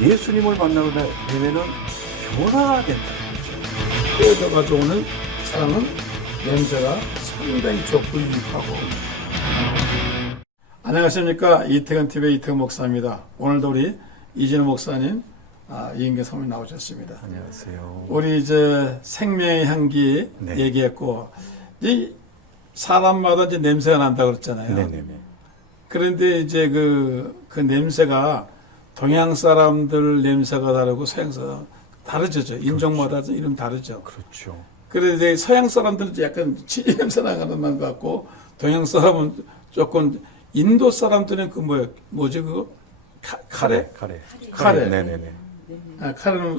예수님을 만나고 되면은 변화된다. 때에서 가져오는 사랑은 냄새가 상당히 좋고 유익하고. 안녕하십니까. 이태근 TV의 이태근 목사입니다. 오늘도 우리 이진우 목사님, 이은경 사모님 나오셨습니다. 안녕하세요. 우리 이제 생명의 향기 네. 얘기했고, 이 사람마다 이제 냄새가 난다 그랬잖아요. 네네네. 그런데 이제 그 냄새가 동양 사람들 냄새가 다르고 서양 사람 다르죠. 인종마다 이름 다르죠. 그렇죠. 그래서 이제 서양 사람들은 약간 치즈 냄새 나는 것 같고, 동양 사람은 조금, 인도 사람들은 그 뭐지 그거? 카레? 카레. 네네네.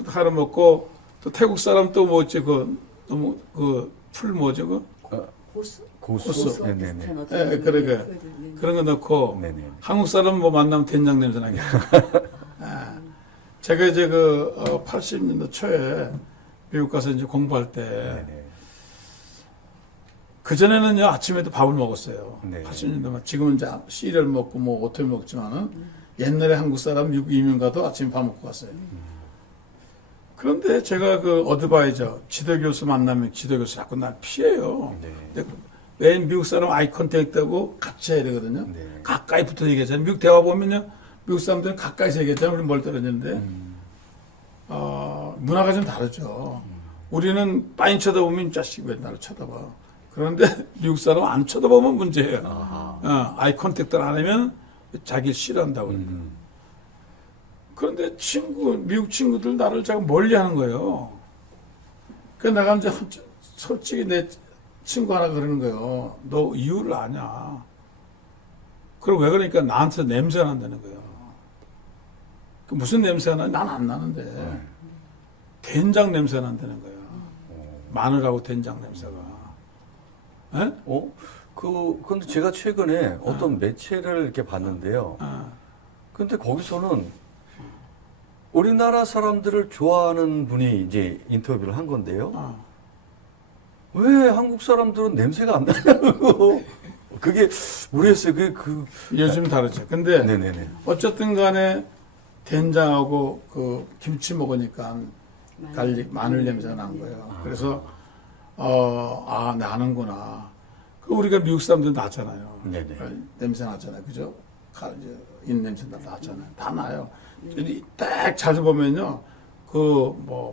카레 먹고, 또 태국 사람 또 뭐지 풀 뭐지 고수. 네네네. 예, 그런 거 넣고, 네네. 한국 사람 뭐 만나면 된장 냄새 나게. 제가 이제 80년대 초에 미국 가서 이제 공부할 때, 네네. 그전에는요, 아침에도 밥을 먹었어요. 네. 80년대만. 지금은 이제 시리얼 먹고 뭐 오토미 먹지만은, 옛날에 한국 사람 미국 이민 가도 아침에 밥 먹고 갔어요. 그런데 제가 어드바이저, 지도교수 만나면 지도교수 자꾸 날 피해요. 네. 근데 왜 미국 사람 아이 컨택트 하고 같이 해야 되거든요. 네. 가까이 붙어 얘기하잖아요. 미국 대화 보면요, 미국 사람들은 가까이서 얘기하잖아요. 우리 멀리 떨어지는데, 문화가 좀 다르죠. 우리는 빠인 쳐다보면 이 자식 왜 나를 쳐다봐. 그런데 미국 사람 안 쳐다보면 문제예요. 아이 컨택트를 안 하면 자기를 싫어한다고 그래요. 그런데 미국 친구들 나를 자꾸 멀리 하는 거예요. 그래서 내가 이제 솔직히 내 친구 하나 그러는 거예요. 너 이유를 아냐. 그리고 왜 그러니까 나한테 냄새가 난다는 거예요. 그 무슨 냄새가 나냐? 난 안 나는데. 된장 냄새가 난다는 거예요. 마늘하고 된장 냄새가. 에? 근데 제가 최근에 어떤 매체를 이렇게 봤는데요. 근데 거기서는 우리나라 사람들을 좋아하는 분이 이제 인터뷰를 한 건데요. 왜 한국 사람들은 냄새가 안 나냐고. 그게 모르겠어요. 요즘 다르죠. 근데 네네네. 어쨌든 간에 된장하고 김치 먹으니까 마늘 냄새가 난 거예요. 그래서 나는구나. 우리가 미국 사람들 나잖아요. 네네. 냄새 나잖아요. 그죠? 인 냄새 나잖아요. 다 나요. 딱 자주 보면요.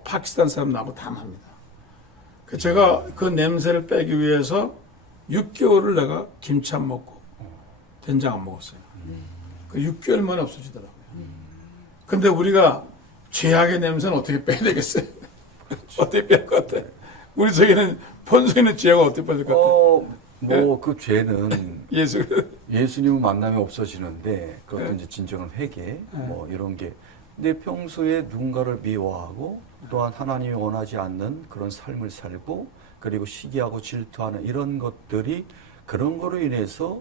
파키스탄 사람 나고 다 납니다. 제가 그 냄새를 빼기 위해서 6개월을 내가 김치 안 먹고 된장 안 먹었어요. 그 6개월 만에 없어지더라고요. 근데 우리가 죄악의 냄새는 어떻게 빼야 되겠어요? 어떻게 빼야 할 것 같아? 우리 저기는 본성에는 죄가 어떻게 빠질 것 같아? 그 죄는 예수님을 만나면 없어지는데 그것도 이제 진정한 회개 뭐 이런 게. 근데 평소에 누군가를 미워하고 또한 하나님이 원하지 않는 그런 삶을 살고 그리고 시기하고 질투하는 이런 것들이 그런 거로 인해서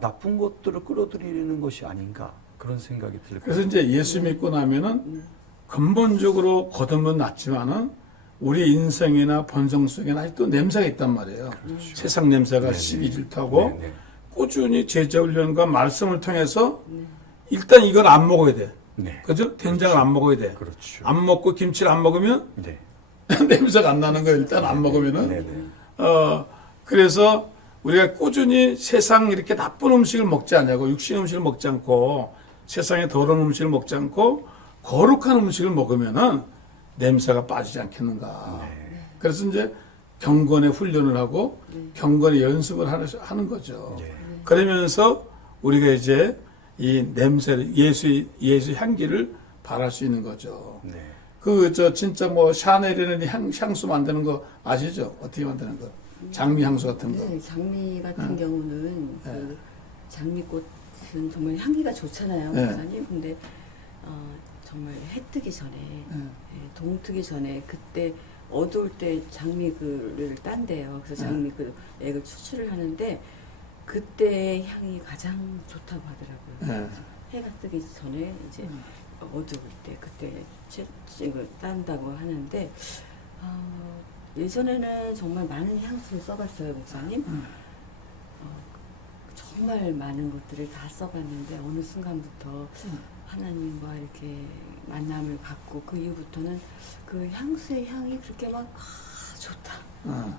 나쁜 것들을 끌어들이는 것이 아닌가 그런 생각이 들고. 그래서 이제 예수 믿고 나면은 근본적으로 거듭은 낫지만은 우리 인생이나 본성 속에는 아직도 냄새가 있단 말이에요. 그렇죠. 세상 냄새가 네네. 시기 질투하고 네네. 꾸준히 제자 훈련과 말씀을 통해서 일단 이걸 안 먹어야 돼. 네. 그죠? 된장을 안 먹어야 돼. 그렇죠. 안 먹고 김치를 안 먹으면 네. 냄새가 안 나는 거예요. 일단 안 먹으면은. 네네. 그래서 우리가 꾸준히 세상 이렇게 나쁜 음식을 먹지 않냐고, 육신 음식을 먹지 않고, 세상에 더러운 음식을 먹지 않고, 거룩한 음식을 먹으면은 냄새가 빠지지 않겠는가. 그래서 이제 경건의 훈련을 하고, 경건의 연습을 하는 거죠. 그러면서 우리가 이제 이 냄새를, 예수 향기를 발할 수 있는 거죠. 네. 진짜 샤넬이라는 향수 만드는 거 아시죠? 어떻게 만드는 거? 장미 향수 같은 거. 네, 장미 같은 경우는 장미꽃은 정말 향기가 좋잖아요, 목사님. 근데 정말 해 뜨기 전에, 동트기 전에 그때 어두울 때 장미를 딴대요. 그래서 장미 액을 추출을 하는데 그때 향이 가장 좋다고 하더라고요. 해가 뜨기 전에 이제 어두울 때 그때 딴다고 하는데 예전에는 정말 많은 향수를 써봤어요, 목사님. 정말 많은 것들을 다 써봤는데 어느 순간부터 하나님과 이렇게 만남을 갖고 그 이후부터는 그 향수의 향이 그렇게 막 좋다.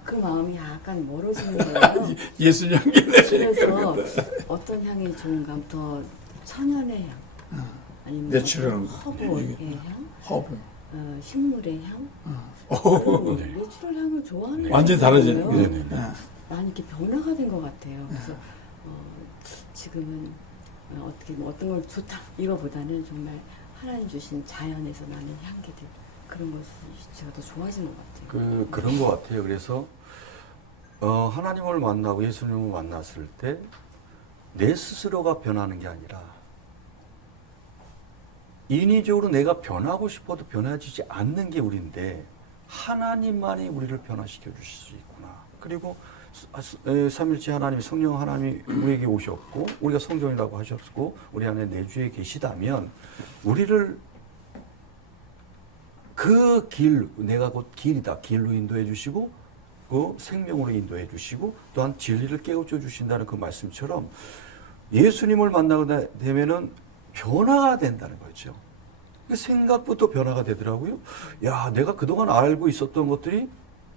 그 마음이 약간 멀어지는 거예요. 예수님 향기네. 그래서 어떤 향이 좋은가 하면 더 천연의 향, 아니면 내추럴 허브의 향, 허브. 식물의 향, 내추럴 향을 좋아하는 완전히 다르죠. 거예요. 네네. 많이 이렇게 변화가 된 것 같아요. 그래서 지금은 어떻게 뭐 어떤 걸 좋다 이거보다는 정말 하나님 주신 자연에서 나는 향기들 그런 것이 제가 더 좋아지는 것 같아요. 그런 것 같아요. 그래서 하나님을 만나고 예수님을 만났을 때 내 스스로가 변하는 게 아니라 인위적으로 내가 변하고 싶어도 변해지지 않는 게 우리인데 하나님만이 우리를 변화시켜 주실 수 있구나. 그리고 삼일째 하나님, 성령 하나님이 우리에게 오셨고 우리가 성령이라고 하셨고 우리 안에 내주에 계시다면 우리를 그 길, 내가 곧 길이다. 길로 인도해 주시고 그 생명으로 인도해 주시고 또한 진리를 깨우쳐 주신다는 그 말씀처럼 예수님을 만나게 되면은 변화가 된다는 거죠. 생각부터 변화가 되더라고요. 야, 내가 그동안 알고 있었던 것들이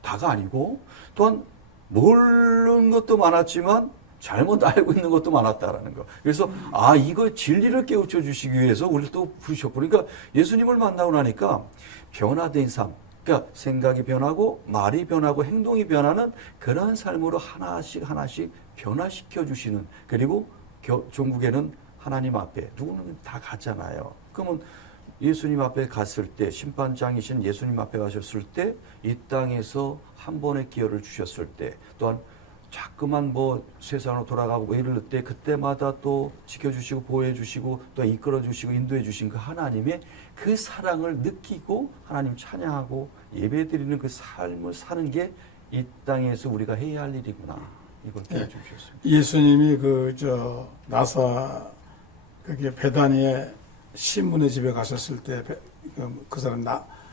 다가 아니고 또한 모르는 것도 많았지만 잘못 알고 있는 것도 많았다라는 거. 그래서 이거 진리를 깨우쳐 주시기 위해서 우리를 또 부르셨고 그러니까 예수님을 만나고 나니까 변화된 삶. 그러니까 생각이 변하고 말이 변하고 행동이 변하는 그런 삶으로 하나씩 변화시켜 주시는 그리고 종국에는 하나님 앞에 누구는 다 갔잖아요. 그러면 예수님 앞에 갔을 때 심판장이신 예수님 앞에 가셨을 때 이 땅에서 한 번의 기회를 주셨을 때 또한 자꾸만 뭐 세상으로 돌아가고 이럴 때 그때마다 또 지켜주시고 보호해주시고 또 이끌어주시고 인도해주신 그 하나님의 그 사랑을 느끼고 하나님 찬양하고 예배드리는 그 삶을 사는 게 이 땅에서 우리가 해야 할 일이구나. 이걸 깨워줘 주셨습니다. 예수님이 나사 그게 베다니에 신분의 집에 가셨을 때 그 사람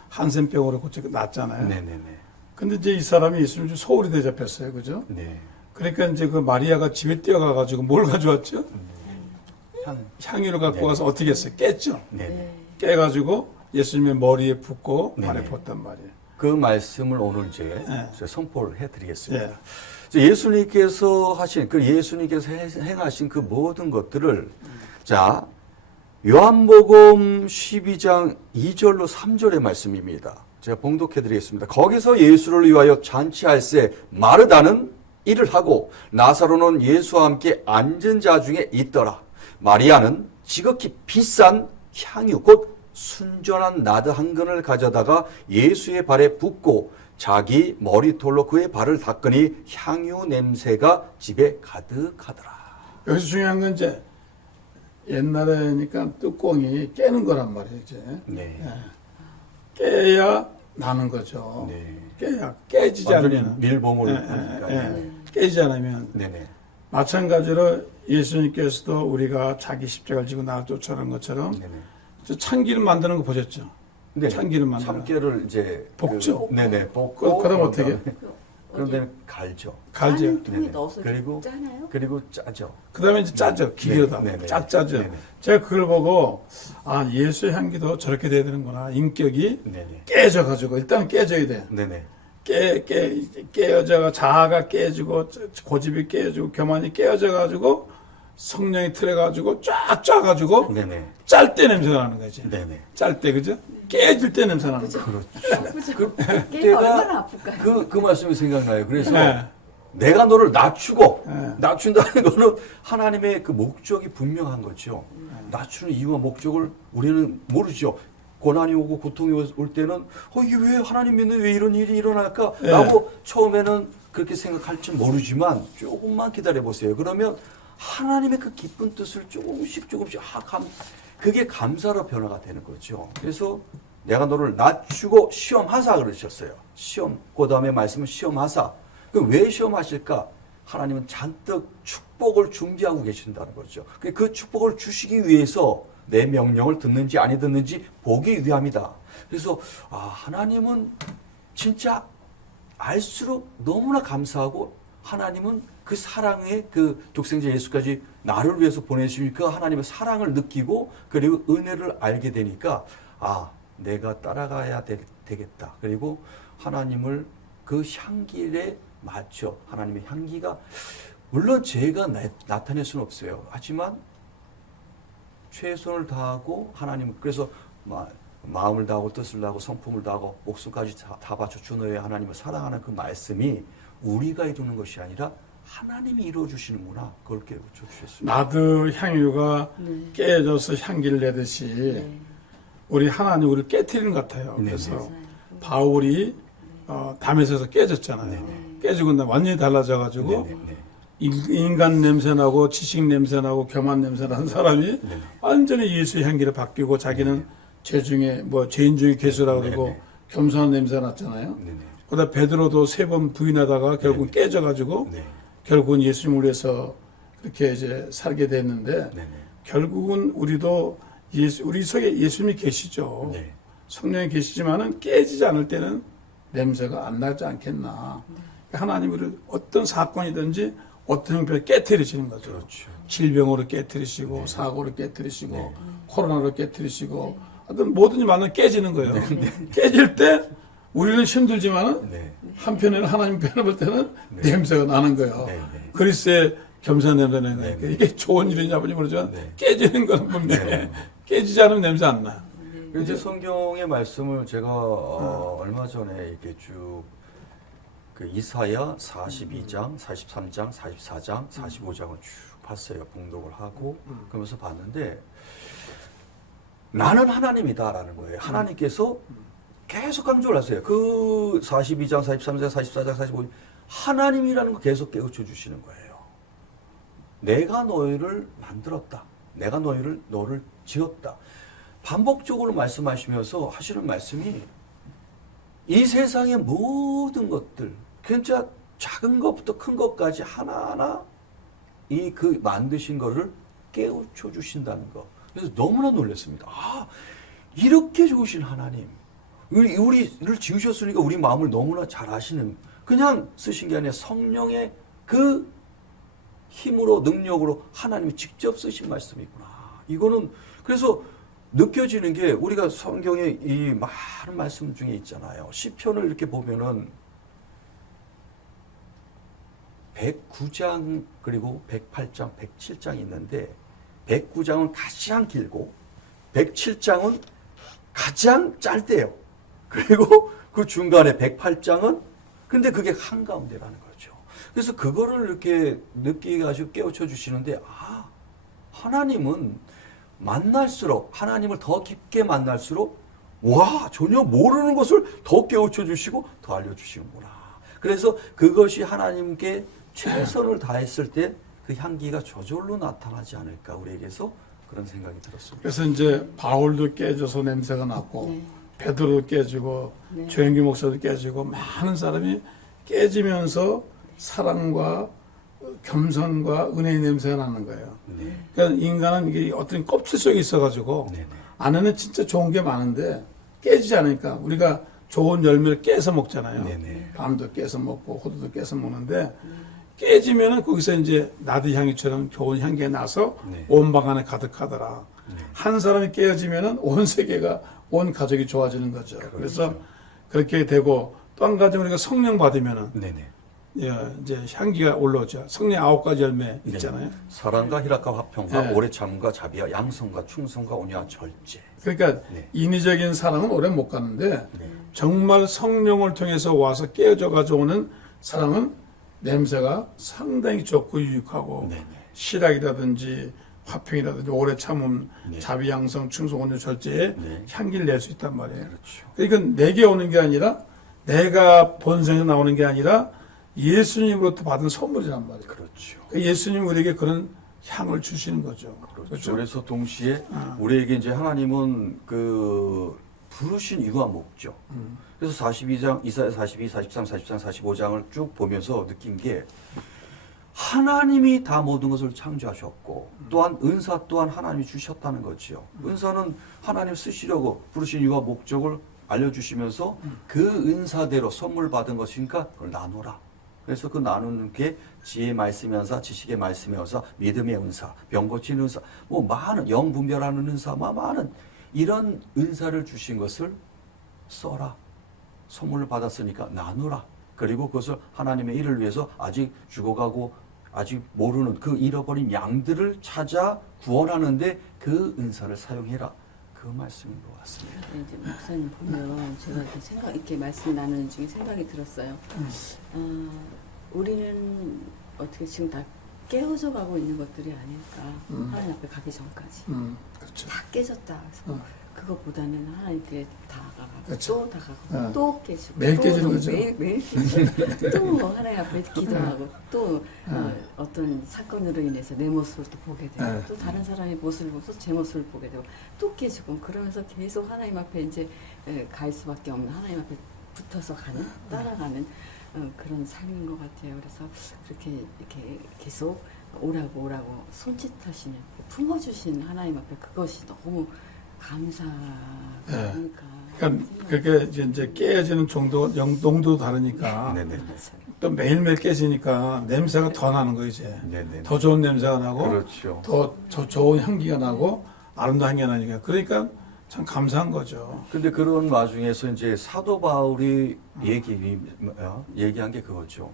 한센병으로 났잖아요. 네네네. 근데 이제 이 사람이 예수님 좀 소홀히 대접했어요, 그죠? 네. 그러니까 이제 그 마리아가 집에 뛰어가가지고 뭘 가져왔죠? 향유를 갖고 네. 가서 어떻게 했어요? 깼죠. 네네. 깨가지고 예수님의 머리에 붓고 네네. 발에 붓단 말이에요. 그 말씀을 오늘 이제 네. 제가 선포를 해드리겠습니다. 예. 예수님께서 하신 예수님께서 행하신 그 모든 것들을 자 요한복음 12장 2절로 3절의 말씀입니다. 제가 봉독해드리겠습니다. 거기서 예수를 위하여 잔치할세 마르다는 일을 하고 나사로는 예수와 함께 앉은 자 중에 있더라. 마리아는 지극히 비싼 향유 곧 순전한 나드 한 근을 가져다가 예수의 발에 붓고 자기 머리털로 그의 발을 닦으니 향유 냄새가 집에 가득하더라. 여기서 중요한 건 이제 옛날에니까 뚜껑이 깨는 거란 말이에요, 이제. 네. 깨야 나는 거죠. 네. 깨지지 완전히 않으면. 밀봉을 하니까. 깨지지 않으면. 네네. 마찬가지로 예수님께서도 우리가 자기 십자가를 지고 나를 쫓아가는 것처럼 네네. 참기름 만드는 거 보셨죠? 네. 참기름 만드는 참깨를 이제 볶죠. 네네. 볶고 그럼 어떻게? 그런 다음에 갈죠. 갈죠. 까는 통에 네네. 넣어서 그리고 짜나요? 그리고 짜죠. 그 다음에 이제 짜죠. 기계로다. 네, 네, 네. 짝 짜죠. 네, 네. 제가 그걸 보고, 예수의 향기도 저렇게 돼야 되는구나. 인격이 네네. 깨져가지고, 일단 깨져야 돼. 네네. 깨어져가, 자아가 깨지고, 고집이 깨지고, 교만이 깨어져가지고, 성령이 틀어가지고, 쫙 짜가지고, 네네. 짤 때 냄새가 나는 거지. 네네. 짤 때, 그죠? 깨질 때 냄새 나는 거죠. 그렇죠. 깨가 얼마나 아플까요? 그 말씀이 생각나요. 그래서 네. 내가 너를 낮추고 네. 낮춘다는 거는 하나님의 그 목적이 분명한 거죠. 낮추는 이유와 목적을 우리는 모르죠. 고난이 오고 고통이 올 때는 이게 왜 하나님 믿는 왜 이런 일이 일어날까? 네. 라고 처음에는 그렇게 생각할지 모르지만 조금만 기다려 보세요. 그러면 하나님의 그 기쁜 뜻을 조금씩 그게 감사로 변화가 되는 거죠. 그래서 내가 너를 낮추고 시험하사 그러셨어요. 시험, 그 다음에 말씀은 시험하사. 그럼 왜 시험하실까? 하나님은 잔뜩 축복을 준비하고 계신다는 거죠. 그 축복을 주시기 위해서 내 명령을 듣는지 아니 듣는지 보기 위함이다. 그래서 하나님은 진짜 알수록 너무나 감사하고 하나님은 그 사랑의 그 독생자 예수까지 나를 위해서 보내주신 그 하나님의 사랑을 느끼고 그리고 은혜를 알게 되니까 내가 따라가야 되겠다. 그리고 하나님을 그 향기에 맞춰 하나님의 향기가 물론 제가 나타낼 수는 없어요. 하지만 최선을 다하고 하나님 그래서 마음을 다하고 뜻을 다하고 성품을 다하고 목숨까지 다 바쳐 주너의 하나님을 사랑하는 그 말씀이 우리가 이루는 것이 아니라 하나님이 이루어 주시는구나. 그걸 깨우쳐 주셨습니다. 나드 향유가 깨져서 향기를 내듯이 네. 우리 하나님 우리를 깨트리는 것 같아요. 네, 그래서 맞아요. 바울이 다메섹에서 깨졌잖아요. 깨지고 나 완전히 달라져가지고 네, 네. 인간 냄새나고 지식 냄새나고 교만 냄새나는 사람이 완전히 예수의 향기를 바뀌고 자기는 죄 중에 죄인 중에 괴수라고 그러고 겸손한 냄새 났잖아요. 네, 네. 그러다 베드로도 3번 부인하다가 결국 깨져가지고 네. 결국은 예수님을 위해서 그렇게 이제 살게 됐는데 네, 네. 결국은 우리도 우리 속에 예수님이 계시죠. 네. 성령이 계시지만은 깨지지 않을 때는 냄새가 안 나지 않겠나. 하나님 우리를 어떤 사건이든지 어떤 형편을 깨트리시는 거죠. 그렇죠. 질병으로 깨트리시고 사고로 깨트리시고 코로나로 깨트리시고 어떤 뭐든지 만나면 깨지는 거예요. 깨질 때 우리는 힘들지만은 네. 한편에는 하나님 편을 볼 때는 냄새가 나는 거예요. 네, 네. 그리스의 겸손한 냄새 나는 거예요. 네, 네. 이게 좋은 일이냐 아버지 모르지만 네. 깨지는 건 분명해. 네. 깨지지 않으면 냄새 안 나요. 이제 성경의 말씀을 제가 얼마 전에 이렇게 쭉 그 이사야 42장, 43장, 44장, 45장을 쭉 봤어요. 봉독을 하고 그러면서 봤는데 나는 하나님이다라는 거예요. 하나님께서 계속 강조를 하세요. 그 42장, 43장, 44장, 45장 하나님이라는 거 계속 깨우쳐 주시는 거예요. 내가 너희를 만들었다. 내가 너를 지었다. 반복적으로 말씀하시면서 하시는 말씀이 이 세상의 모든 것들, 진짜 작은 것부터 큰 것까지 하나하나 이 그 만드신 거를 깨우쳐 주신다는 거. 그래서 너무나 놀랐습니다. 이렇게 좋으신 하나님. 우리를 지으셨으니까 우리 마음을 너무나 잘 아시는, 그냥 쓰신 게 아니라 성령의 그 힘으로, 능력으로 하나님이 직접 쓰신 말씀이구나. 이거는, 그래서 느껴지는 게 우리가 성경에 이 많은 말씀 중에 있잖아요. 시편을 이렇게 보면은 109장 그리고 108장, 107장이 있는데 109장은 가장 길고 107장은 가장 짧대요. 그리고 그 중간에 108장은 근데 그게 한가운데라는 거죠. 그래서 그거를 이렇게 느끼게 가지고 깨우쳐 주시는데 하나님은 만날수록 하나님을 더 깊게 만날수록 전혀 모르는 것을 더 깨우쳐 주시고 더 알려주시는구나. 그래서 그것이 하나님께 최선을 다했을 때 그 향기가 저절로 나타나지 않을까 우리에게서 그런 생각이 들었습니다. 그래서 이제 바울도 깨져서 냄새가 났고 베드로도 깨지고 조영기 목사도 깨지고 많은 사람이 깨지면서 사랑과 겸손과 은혜의 냄새가 나는 거예요. 그러니까 인간은 이게 어떤 껍질 속에 있어가지고 안에는 진짜 좋은 게 많은데 깨지지 않으니까 우리가 좋은 열매를 깨서 먹잖아요. 밤도 깨서 먹고 호두도 깨서 먹는데 깨지면은 거기서 이제 나드 향기처럼 좋은 향기가 나서 온 방 안에 가득하더라. 한 사람이 깨어지면은 온 세계가 온 가족이 좋아지는 거죠. 그래서 그렇게 되고 또 한 가지 우리가 성령 받으면은 이제 향기가 올라오죠. 성령 9가지 열매 있잖아요. 사랑과 희락과 화평과 오래 참음과 자비와 양성과 충성과 온유와 절제. 그러니까 인위적인 사랑은 오래 못 가는데 정말 성령을 통해서 와서 깨어져 가져오는 사랑은 냄새가 상당히 좋고 유익하고 실학이라든지 화평이라든지 오래 참음, 자비, 양성, 충성, 온유, 절제에 향기를 낼 수 있단 말이에요. 그러니까 내게 오는 게 아니라 내가 본성에서 나오는 게 아니라 예수님으로부터 받은 선물이란 말이에요. 그렇죠. 예수님 우리에게 그런 향을 주시는 거죠. 그렇죠. 그래서 동시에 우리에게 이제 하나님은 그 부르신 이유와 목적. 그래서 42장, 이사야 42, 43, 44, 45장을 쭉 보면서 느낀 게 하나님이 다 모든 것을 창조하셨고 또한 은사 또한 하나님이 주셨다는 거죠. 은사는 하나님 쓰시려고 부르신 이유와 목적을 알려주시면서 그 은사대로 선물 받은 것이니까 그걸 나누라. 그래서 그 나누는 게 지혜의 말씀의 은사, 지식의 말씀의 은사, 믿음의 은사, 병 고치는 은사, 많은 영 분별하는 은사, 많은 이런 은사를 주신 것을 써라. 선물을 받았으니까 나누라. 그리고 그것을 하나님의 일을 위해서 아직 죽어가고 아직 모르는 그 잃어버린 양들을 찾아 구원하는데 그 은사를 사용해라. 그 말씀인 것 같습니다. 이제 목사님 보면 제가 이렇게 말씀 나누는 중에 생각이 들었어요. 우리는 어떻게 지금 다 깨어져 가고 있는 것들이 아닐까. 하나님 앞에 가기 전까지. 그렇죠. 다 깨졌다. 그래서 그것보다는 하나님께 다가가고 그렇죠. 또 다가가고 또 깨지고 매일 또 깨지는 거죠. 매일 깨지고 또 하나님 앞에 기도하고 또 어떤 사건으로 인해서 내 모습을 또 보게 되고 또 다른 사람의 모습을 보면서 제 모습을 보게 되고 또 깨지고 그러면서 계속 하나님 앞에 이제 갈 수밖에 없는 하나님 앞에 붙어서 가는 따라가는 그런 삶인 것 같아요. 그래서 그렇게 이렇게 계속 오라고 손짓하시는 품어주신 하나님 앞에 그것이 너무 감사하니까. 그러니까 그렇게 이제 깨어지는 농도도 다르니까 네네. 또 매일매일 깨지니까 냄새가 더 나는 거 이제. 네네. 더 좋은 냄새가 나고 그렇죠. 더 좋은 향기가 나고 아름다운 향기가 나니까 그러니까 참 감사한 거죠. 근데 그런 와중에서 이제 사도 바울이 얘기한 게 그거죠.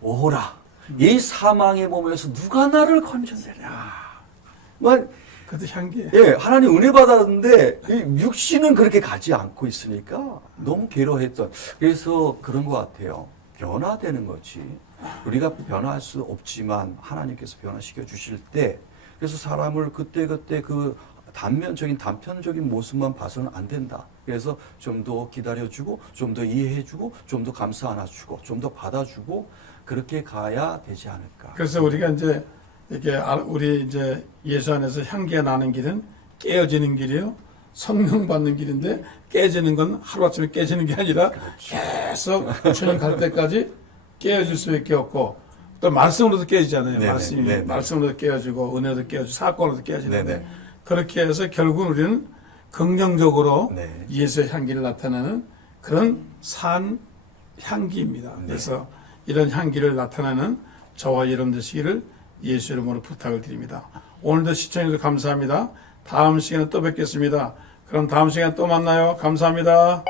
오라, 이 사망의 몸에서 누가 나를 건져내랴. 그것도 향기예요. 예, 하나님 은혜 받았는데 이 육신은 그렇게 가지 않고 있으니까 너무 괴로워했던. 그래서 그런 것 같아요. 변화되는 거지. 우리가 변화할 수 없지만 하나님께서 변화시켜 주실 때, 그래서 사람을 그때그때 그 단편적인 모습만 봐서는 안 된다. 그래서 좀 더 기다려주고, 좀 더 이해해주고, 좀 더 감사 안아주고, 좀 더 받아주고, 그렇게 가야 되지 않을까. 그래서 우리가 이제 이렇게 우리 이제 예수 안에서 향기가 나는 길은 깨어지는 길이요, 성령 받는 길인데 깨지는 건 하루아침에 깨지는 게 아니라 계속 주님 갈 때까지 깨어질 수밖에 없고 또 말씀으로도 깨지잖아요. 네네, 말씀이 네네. 말씀으로도 깨어지고 은혜도 깨어지고 사건으로도 깨어지는데 네네. 그렇게 해서 결국 우리는 긍정적으로 네. 예수의 향기를 나타내는 그런 산 향기입니다. 그래서 이런 향기를 나타내는 저와 여러분 되시기를 예수 이름으로 부탁을 드립니다. 오늘도 시청해주셔서 감사합니다. 다음 시간에 또 뵙겠습니다. 그럼 다음 시간에 또 만나요. 감사합니다.